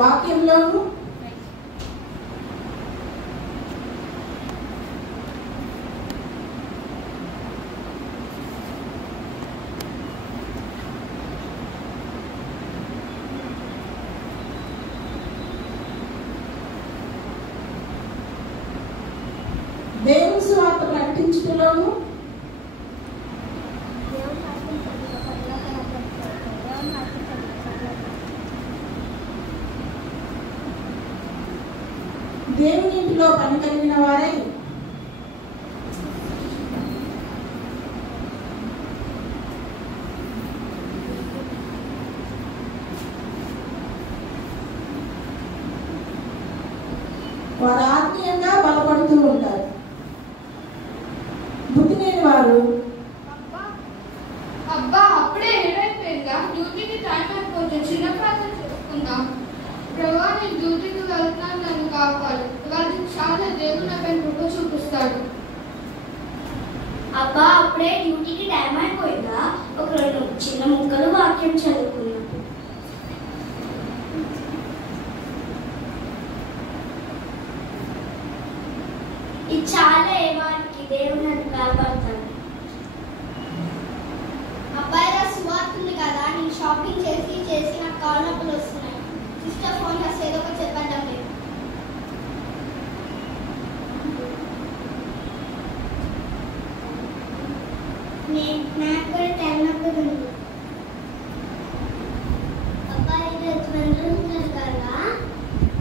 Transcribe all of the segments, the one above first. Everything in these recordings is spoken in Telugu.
వాక్యంలోను దేవుని సువార్త ప్రకటించడంలోను దేవుని ఇంటిలో పని కలిగిన వారై వారు ఆత్మీయంగా బలపడుతూ ఉంటారు. బుద్ధి లేని వారు అబ్బా అప్పుడే ఏడైపోయిందా? డ్యూటీకి టైం అయిపోతుంది. చిన్న ప్రార్థన చేసుకుందాం. ప్రభా, నేను డ్యూటీకి వెళ్తున్నాను, నన్ను కాపాడు. ఇవాళ చాలా దేవుడు నాకు కృప చూపిస్తాడు. అబ్బా అప్పుడే డ్యూటీకి టైం అయిపోయిందా? ఒక 2 చిన్న ముక్కలు వాక్యం చదువుకున్నాం. ఇది చాలా ఏవానికి దేవుడు నన్ను కాపాడుతాడు. అబ్బాయిలా సువార్త ఉంది కదా, నేను షాపింగ్ చేసి నాకు కాళ్ళ నొప్పులు వస్తున్నాయి. సిస్టర్ ఫోన్ చేస్తే ఏదో ఒకటి చెప్పండి. నాకు కూడా టైం నొప్పి ఉంది. అబ్బాయి ఉన్నారు కదా,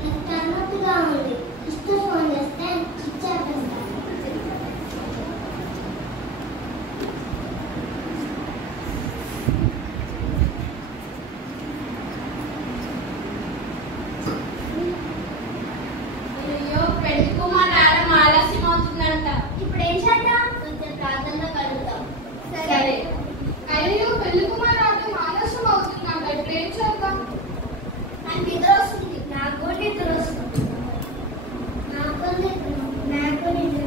నాకు టైం నొప్పిగా ఉంది. సిస్టర్ ఫోన్ చేస్తే ఇచ్చేస్తాను. అయ్యో, పెళ్లి కుమార్ ఆలస్యం అవుతుందంట. ఇప్పుడు ఏం చేద్దాం? కొంచెం ప్రార్థనలో కలుగుతాం. సరే. అయ్యో, పెళ్లి కుమార్ ఆలస్యం అవుతుందంట. ఇప్పుడు ఏం చేద్దాం? నాకు నిద్ర వస్తుంది. నాకు కూడా నిద్ర వస్తుంది. నాకు నిద్ర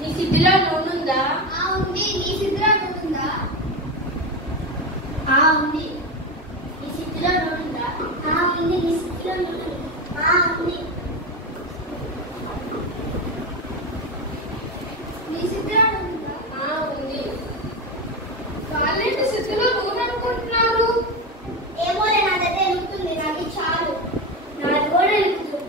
నీ సిద్ధిలో నూనెందా? ఉంది. నీ సిద్ధరా ఉందా? ఉంది. ఈ స్థితిలో ఉందా? ఉంది. ఈ స్థితిలో ఉంది. నీ సిద్ధరా ఉందా? ఉంది. వాళ్ళేంటి సిద్ధిలో నూనె అనుకుంటున్నారు? ఏమో, నా దగ్గర ఎలుగుతుంది. నాకు ఇది చాలు. నాది కూడా వెలుగుతుంది.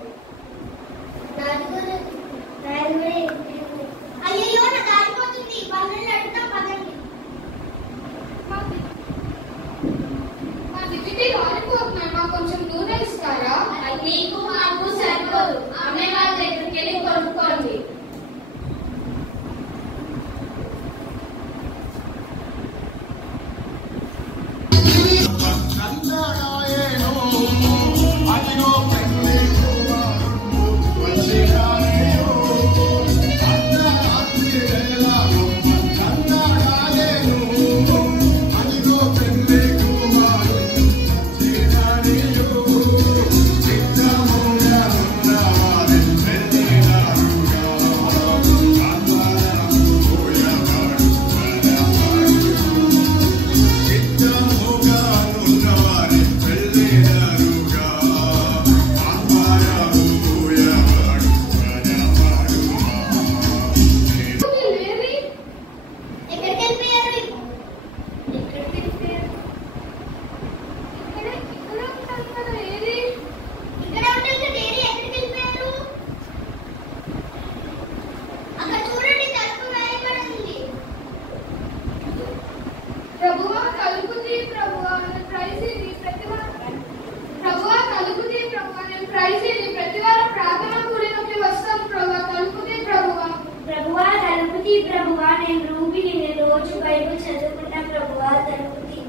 తలుపుతీ ప్రభువా, నేను రూబిని రోజు బైబిల్ చదువుకున్నా ప్రభువా, తలుపుతీ.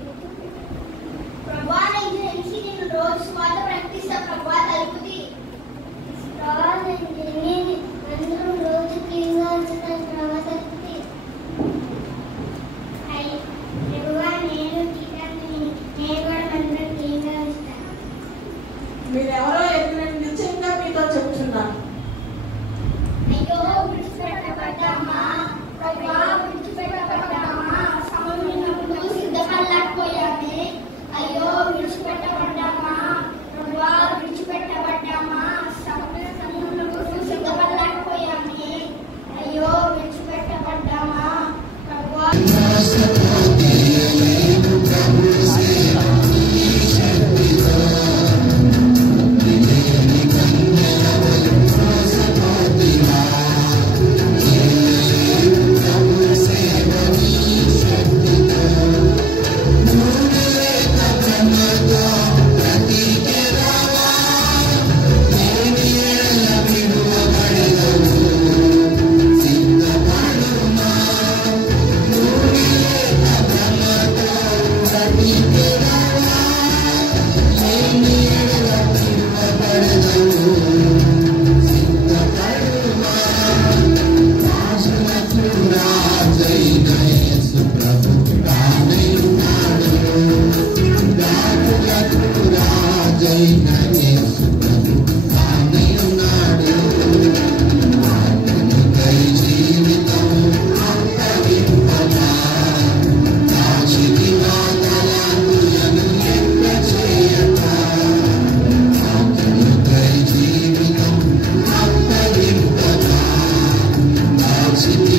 ప్రభువా, నేను తెలిసి నేను రోజు స్వాత ప్రకటిస్తా ప్రభువా, తలుపుతీ. ప్రభువా, నేను అందరం రోజు క్లీన్గా ఉంచుతాను ప్రభువా, తలుపుతీ. ప్రభువా, నేను కూడా అందరం క్లీన్గా ఉంచుతాను. మీరెవరో ఎదురు నిశ్చయంగా మీతో చెప్తున్నాను. అయ్యో విడిచిపెట్టబడ్డామా ప్రభువా, విడిచిపెట్టబడ్డామా, సమయమునకు సిద్ధపడలేకపోయామే. అయ్యో విడిచిపెట్టబడ్డామా ప్రభువా, విడిచిపెట్టబడ్డామా, సమయమునకు సిద్ధపడలేకపోయామే. అయ్యో విడిచిపెట్టబడ్డామా ప్రభువా. Thank you.